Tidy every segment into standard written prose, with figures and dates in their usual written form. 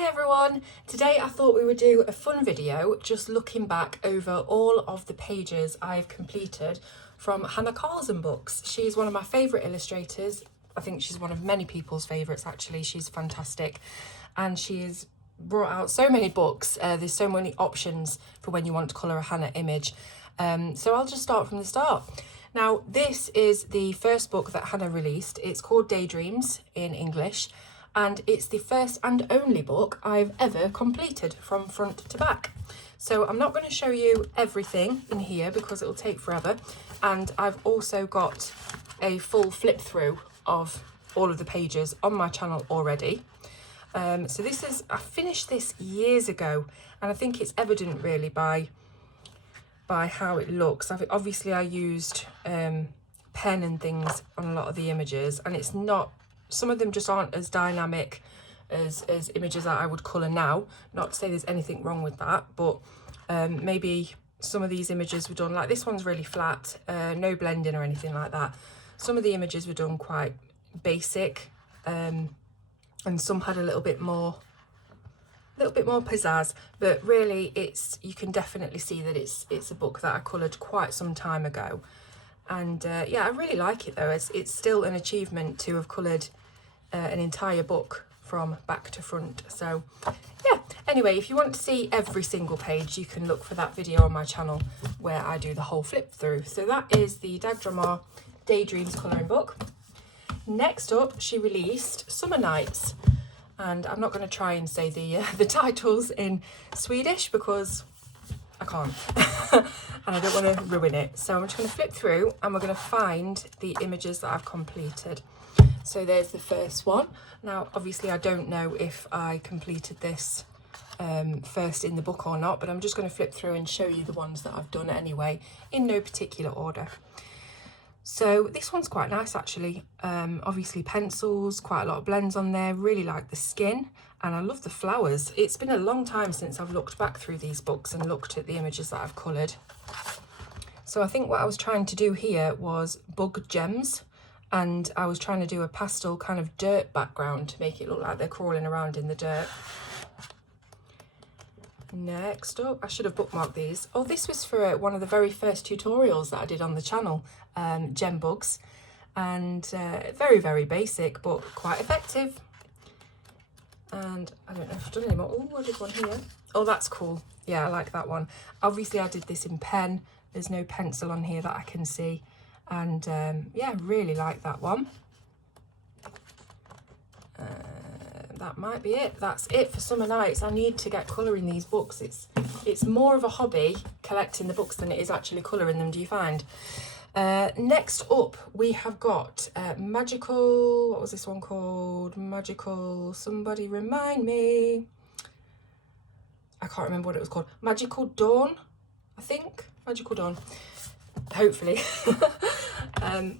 Hi everyone! Today I thought we would do a fun video just looking back over all of the pages I've completed from Hanna Karlzon books. She's one of my favourite illustrators. I think she's one of many people's favourites actually. She's fantastic and she has brought out so many books. There's so many options for when you want to colour a Hanna image. So I'll just start from the start. Now this is the first book that Hanna released. It's called Daydreams in English. And it's the first and only book I've ever completed from front to back. So I'm not going to show you everything in here because it'll take forever. And I've also got a full flip through of all of the pages on my channel already. So this is, I finished this years ago and I think it's evident really by how it looks. Obviously I used pen and things on a lot of the images, and it's not, some of them just aren't as dynamic as images that I would colour now. Not to say there's anything wrong with that, but maybe some of these images were done, like this one's really flat, no blending or anything like that. Some of the images were done quite basic, and some had a little bit more pizzazz, but really you can definitely see that it's a book that I coloured quite some time ago. And yeah, I really like it though. It's still an achievement to have coloured an entire book from back to front. So yeah, anyway, if you want to see every single page, you can look for that video on my channel where I do the whole flip through. So that is the Daydreams Daydreams colouring book. Next up, she released Summer Nights, and I'm not going to try and say the titles in Swedish because I can't and I don't want to ruin it. So I'm just going to flip through and we're going to find the images that I've completed. So there's the first one. Now obviously I don't know if I completed this first in the book or not, but I'm just going to flip through and show you the ones that I've done anyway in no particular order. So this one's quite nice actually. Obviously pencils, quite a lot of blends on there. Really like the skin and I love the flowers. It's been a long time since I've looked back through these books and looked at the images that I've coloured. So I think what I was trying to do here was bug gems, and I was trying to do a pastel kind of dirt background to make it look like they're crawling around in the dirt. Next up, I should have bookmarked these. Oh, this was for one of the very first tutorials that I did on the channel, gem bugs, and very, very basic, but quite effective. And I don't know if I've done any more. Oh, I did one here. Oh, that's cool. Yeah, I like that one. Obviously, I did this in pen. There's no pencil on here that I can see. And yeah, really like that one. That might be it. That's it for Summer Nights. I need to get colouring these books. It's more of a hobby collecting the books than it is actually colouring them, do you find? Next up, we have got Magical, what was this one called? Magical, somebody remind me. I can't remember what it was called. Magical Dawn, I think. Magical Dawn, hopefully.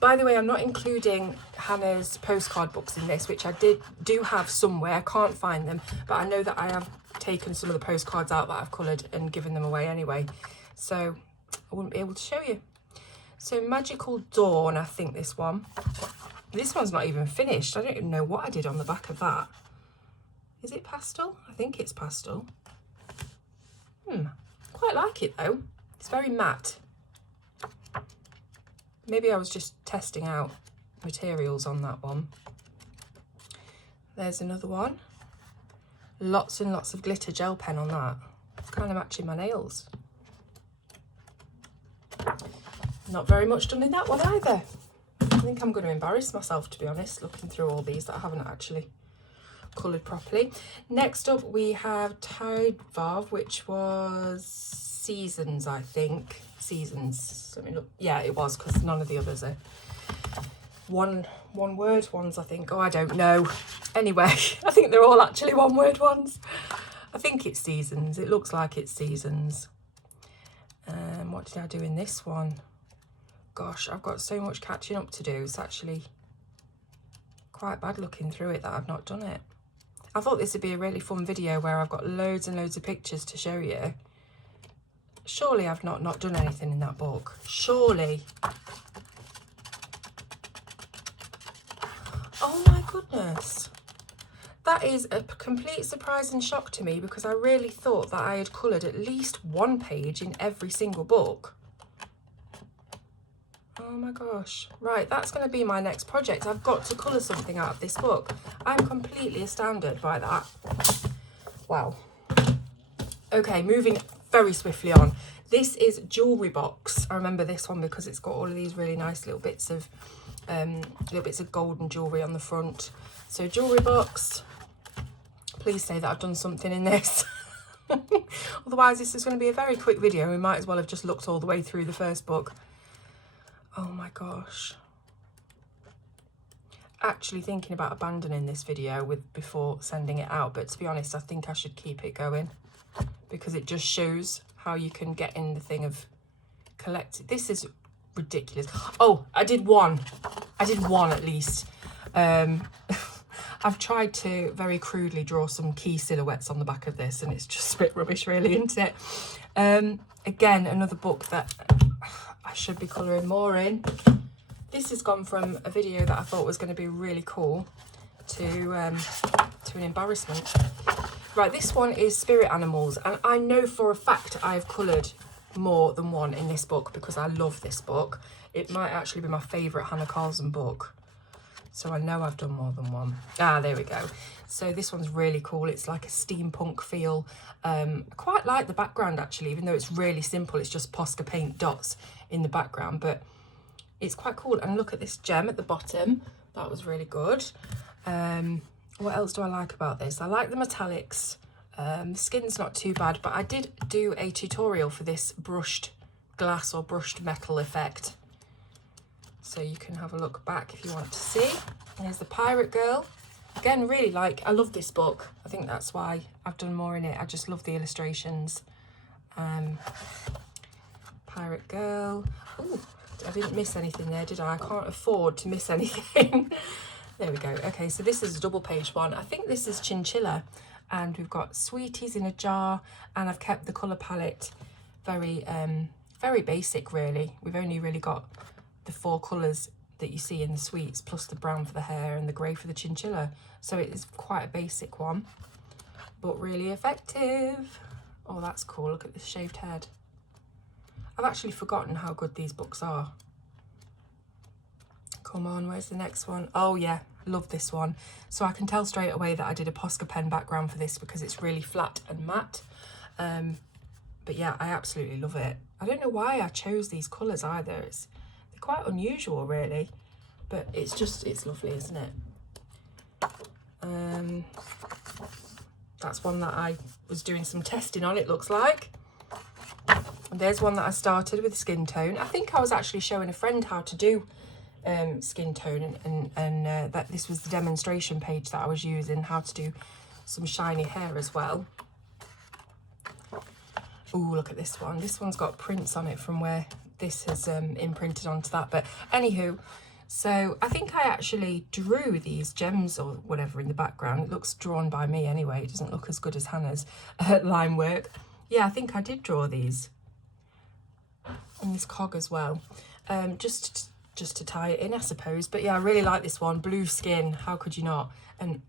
By the way, I'm not including Hanna's postcard books in this, which I do have somewhere. I can't find them, but I know that I have taken some of the postcards out that I've coloured and given them away anyway. So I wouldn't be able to show you. So Magical Dawn, I think this one. This one's not even finished. I don't even know what I did on the back of that. Is it pastel? I think it's pastel. Quite like it though. It's very matte. Maybe I was just testing out materials on that one. There's another one. Lots and lots of glitter gel pen on that. It's kind of matching my nails. Not very much done in that one either. I think I'm going to embarrass myself, to be honest, looking through all these that I haven't actually coloured properly. Next up we have Daydreams, which was Seasons, I think. Seasons. Let me look. Yeah, it was, because none of the others are one word ones, I think. Oh, I don't know. Anyway, I think they're all actually one word ones. I think it's Seasons. It looks like it's Seasons. What did I do in this one? Gosh, I've got so much catching up to do. It's actually quite bad looking through it that I've not done it. I thought this would be a really fun video where I've got loads and loads of pictures to show you. Surely I've not done anything in that book. Surely. Oh my goodness. That is a complete surprise and shock to me because I really thought that I had coloured at least one page in every single book. Oh my gosh. Right, that's going to be my next project. I've got to colour something out of this book. I'm completely astounded by that. Wow. Okay, moving very swiftly on. This is Jewellery Box. I remember this one because it's got all of these really nice little bits of golden jewellery on the front. So Jewellery Box. Please say that I've done something in this. Otherwise this is going to be a very quick video. We might as well have just looked all the way through the first book. Oh my gosh. Actually thinking about abandoning this video before sending it out, but to be honest I think I should keep it going because it just shows how you can get in the thing of collecting. This is ridiculous. Oh, I did one at least. I've tried to very crudely draw some key silhouettes on the back of this and it's just a bit rubbish really, isn't it? Again, another book that I should be colouring more in. This has gone from a video that I thought was going to be really cool to an embarrassment. Right, this one is Spirit Animals, and I know for a fact I've coloured more than one in this book because I love this book. It might actually be my favourite Hanna Karlzon book. So I know I've done more than one. Ah, there we go. So this one's really cool. It's like a steampunk feel. I quite like the background actually, even though it's really simple. It's just Posca paint dots in the background, but it's quite cool. And look at this gem at the bottom. That was really good. What else do I like about this? I like the metallics. The skin's not too bad, but I did do a tutorial for this brushed glass or brushed metal effect. So you can have a look back if you want to see. There's the Pirate Girl. Again, really I love this book. I think that's why I've done more in it. I just love the illustrations. Pirate Girl. Ooh, I didn't miss anything there, did I? I can't afford to miss anything. There we go. Okay, so this is a double page one. I think this is Chinchilla. And we've got sweeties in a jar. And I've kept the colour palette very, very basic, really. We've only really got the 4 colours that you see in the sweets, plus the brown for the hair and the grey for the chinchilla. So it is quite a basic one, but really effective. Oh, that's cool. Look at this shaved head. I've actually forgotten how good these books are. Come on, where's the next one? Oh yeah, love this one. So I can tell straight away that I did a Posca pen background for this because it's really flat and matte. But yeah, I absolutely love it. I don't know why I chose these colours either. They're quite unusual really, but it's lovely, isn't it? That's one that I was doing some testing on, it looks like. And there's one that I started with skin tone. I think I was actually showing a friend how to do skin tone, and that this was the demonstration page that I was using, how to do some shiny hair as well. Oh, look at this one. This one's got prints on it from where this has imprinted onto that. But anywho, so I think I actually drew these gems or whatever in the background. It looks drawn by me anyway. It doesn't look as good as Hannah's line work. Yeah, I think I did draw these on this cog as well, just to tie it in, I suppose. But yeah, I really like this one. Blue skin, how could you not? And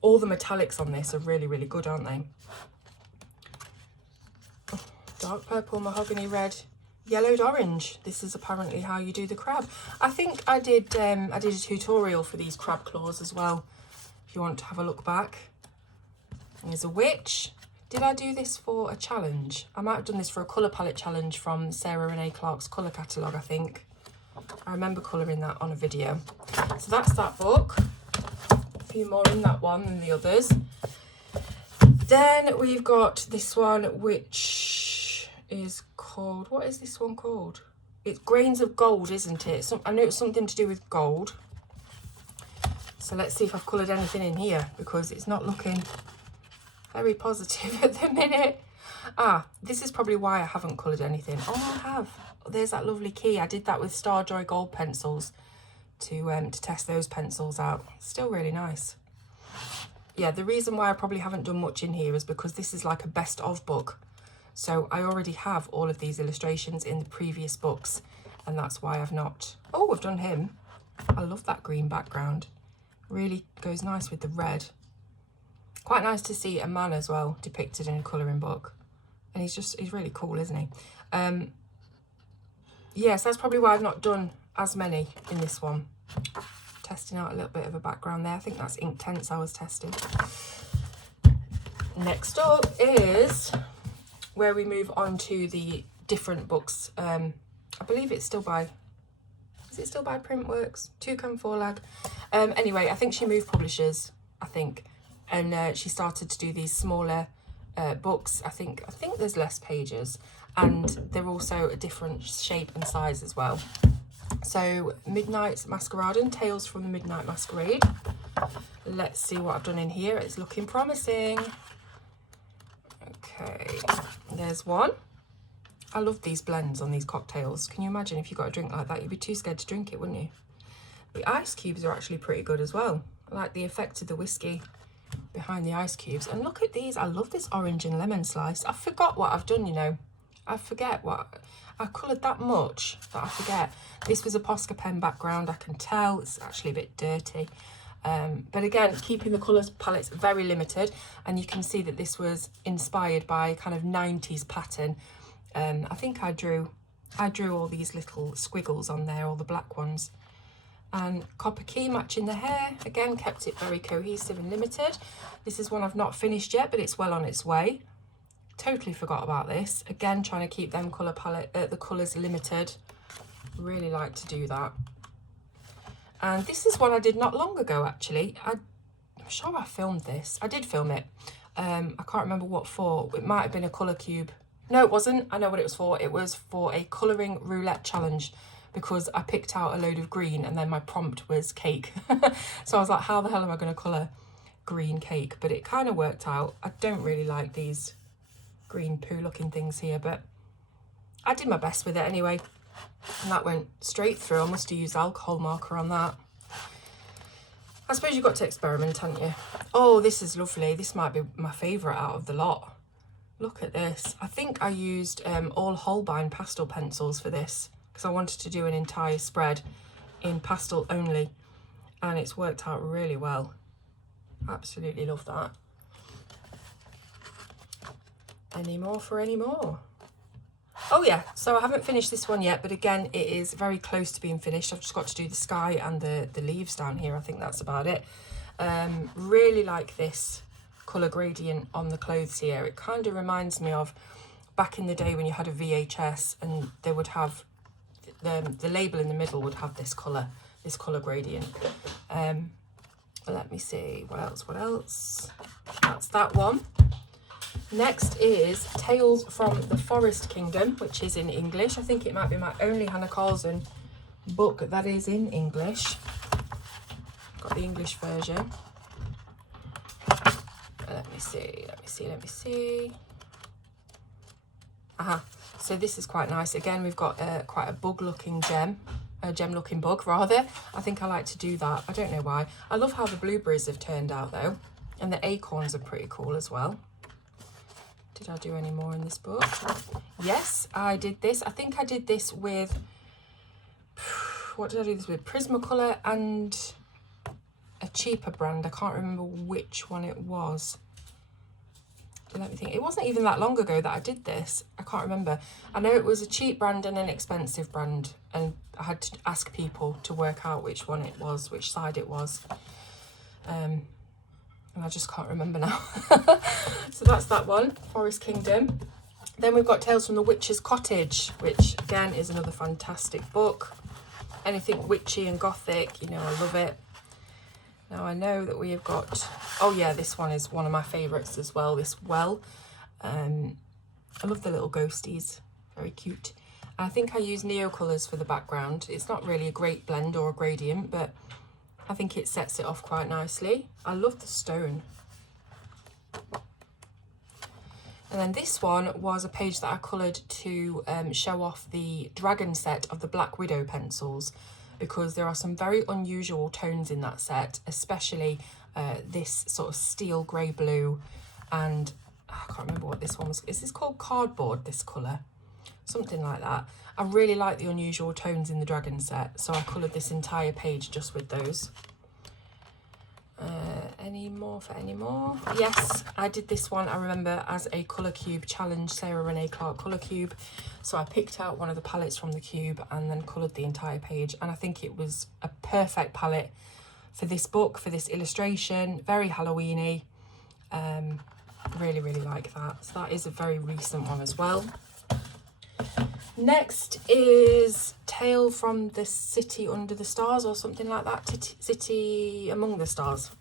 all the metallics on this are really, really good, aren't they? Dark purple, mahogany red, yellowed orange. This is apparently how you do the crab. I think I did a tutorial for these crab claws as well, if you want to have a look back. And there's a witch. Did I do this for a challenge? I might have done this for a colour palette challenge from Sarah Renee Clark's colour catalogue, I think. I remember colouring that on a video. So that's that book. A few more in that one than the others. Then we've got this one, which is called, what is this one called? It's Grains of Gold, isn't it? I know it's something to do with gold. So let's see if I've coloured anything in here, because it's not looking very positive at the minute. Ah, this is probably why I haven't coloured anything. Oh, I have. There's that lovely key. I did that with Starjoy gold pencils to test those pencils out. Still really nice. Yeah, the reason why I probably haven't done much in here is because this is like a best of book. So I already have all of these illustrations in the previous books, and that's why I've not... Oh, I've done him. I love that green background. Really goes nice with the red. Quite nice to see a man as well depicted in a colouring book. And he's really cool, isn't he? Yes, that's probably why I've not done as many in this one. Testing out a little bit of a background there. I think that's Inktense I was testing. Next up is where we move on to the different books. I believe it's still by, is it still by Printworks? Toucan Forlag. Anyway, I think she moved publishers, I think. And she started to do these smaller books. I think there's less pages, and they're also a different shape and size as well. So Midnight Masquerade and Tales from the Midnight Masquerade. Let's see what I've done in here. It's looking promising. Okay, there's one. I love these blends on these cocktails. Can you imagine if you got a drink like that? You'd be too scared to drink it, wouldn't you? The ice cubes are actually pretty good as well. I like the effect of the whiskey behind the ice cubes. And look at these. I love this orange and lemon slice. I forgot what I've done, you know. I forget what I coloured that much that I forget. This was a Posca pen background. I can tell it's actually a bit dirty. But again, keeping the colours palettes very limited, and you can see that this was inspired by kind of 90s pattern. I think I drew all these little squiggles on there, all the black ones. And copper key matching the hair, again kept it very cohesive and limited. This is one I've not finished yet, but it's well on its way. Totally forgot about this. Again, trying to keep them colour palette, the colours limited. Really like to do that. And this is one I did not long ago, actually. I'm sure I filmed this. I did film it. I can't remember what for. It might have been a colour cube. No, it wasn't. I know what it was for. It was for a colouring roulette challenge, because I picked out a load of green and then my prompt was cake. So I was like, how the hell am I going to colour green cake? But it kind of worked out. I don't really like these green poo looking things here, but I did my best with it anyway. And that went straight through. I must have used alcohol marker on that. I suppose you've got to experiment, haven't you? Oh, this is lovely. This might be my favourite out of the lot. Look at this. I think I used all Holbein pastel pencils for this, because I wanted to do an entire spread in pastel only, and it's worked out really well. Absolutely love that. Any more for any more? Oh yeah, so I haven't finished this one yet, but again, it is very close to being finished. I've just got to do the sky and the leaves down here. I think that's about it. Really like this colour gradient on the clothes here. It kind of reminds me of back in the day when you had a VHS and they would have the label in the middle would have this colour gradient. Let me see, what else? That's that one. Next is Tales from the Forest Kingdom, which is in English. I think it might be my only Hanna Karlzon book that is in English. Got the English version. Let me see. Aha. So this is quite nice. Again, we've got quite a bug-looking gem, a gem-looking bug, rather. I think I like to do that. I don't know why. I love how the blueberries have turned out, though. And the acorns are pretty cool as well. Did I do any more in this book? Yes, I did this. I think I did this with... What did I do this with? Prismacolor and a cheaper brand. I can't remember which one it was. Let me think. It wasn't even that long ago that I did this. I can't remember. I know it was a cheap brand and an expensive brand, and I had to ask people to work out which one it was, which side it was. And I just can't remember now. So that's that one, Forest Kingdom. Then we've got Tales from the Witch's Cottage, which again is another fantastic book. Anything witchy and gothic, you know, I love it. Now I know that we have got, oh yeah, this one is one of my favourites as well, this Well. I love the little ghosties, very cute. I think I use Neo colours for the background. It's not really a great blend or a gradient, but I think it sets it off quite nicely. I love the stone. And then this one was a page that I coloured to show off the dragon set of the Black Widow pencils, because there are some very unusual tones in that set, especially this sort of steel grey blue, and I can't remember what this one was. Is this called Cardboard, this colour? Something like that. I really like the unusual tones in the dragon set, so I coloured this entire page just with those. Any Any more for any more? Yes, I did this one, I remember, as a colour cube challenge, Sarah Renee Clark colour cube. So I picked out one of the palettes from the cube and then coloured the entire page, and I think it was a perfect palette for this book, for this illustration. Very Halloweeny. Really, really like that. So that is a very recent one as well. Next is Tale from the City Under the Stars, or something like that. City Among the Stars.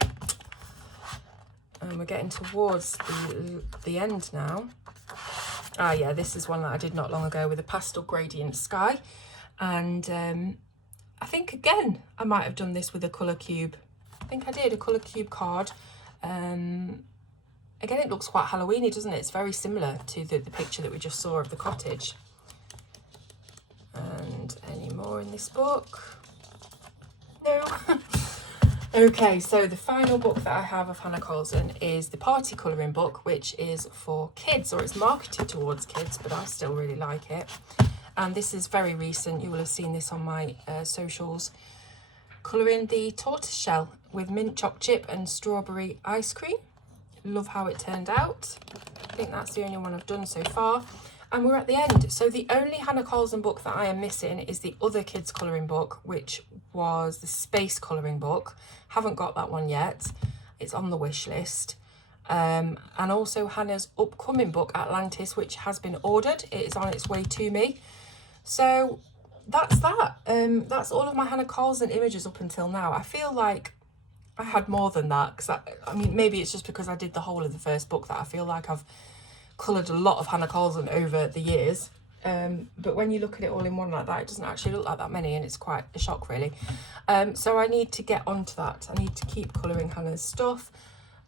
And we're getting towards the end now. Ah yeah, this is one that I did not long ago with a pastel gradient sky. And I think, again, I might have done this with a colour cube. I think I did, a colour cube card. Again, it looks quite Halloweeny, doesn't it? It's very similar to the picture that we just saw of the cottage. And any more in this book? No. Okay, so the final book that I have of Hanna Karlzon is the party colouring book, which is for kids, or it's marketed towards kids, but I still really like it. And this is very recent. You will have seen this on my socials. Colouring the tortoise shell with mint choc chip and strawberry ice cream. Love how it turned out. I think that's the only one I've done so far. And we're at the end. So the only Hanna Karlzon book that I am missing is the other kids colouring book, which was the space colouring book. Haven't got that one yet. It's on the wish list. And also Hannah's upcoming book, Atlantis, which has been ordered. It is on its way to me. So that's that. That's all of my Hanna Karlzon images up until now. I feel like I had more than that, because I mean, maybe it's just because I did the whole of the first book that I feel like I've coloured a lot of Hanna Karlzon over the years. But when you look at it all in one like that, it doesn't actually look like that many, and it's quite a shock, really. So I need to get onto that. I need to keep colouring Hannah's stuff.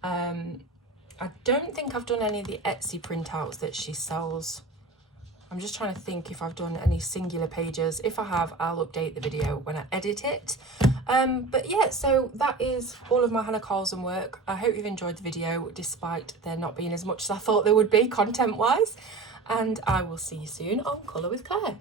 I don't think I've done any of the Etsy printouts that she sells. I'm just trying to think if I've done any singular pages. If I have, I'll update the video when I edit it. But yeah, so that is all of my Hanna Karlzon work. I hope you've enjoyed the video, despite there not being as much as I thought there would be content-wise. And I will see you soon on Colour with Claire.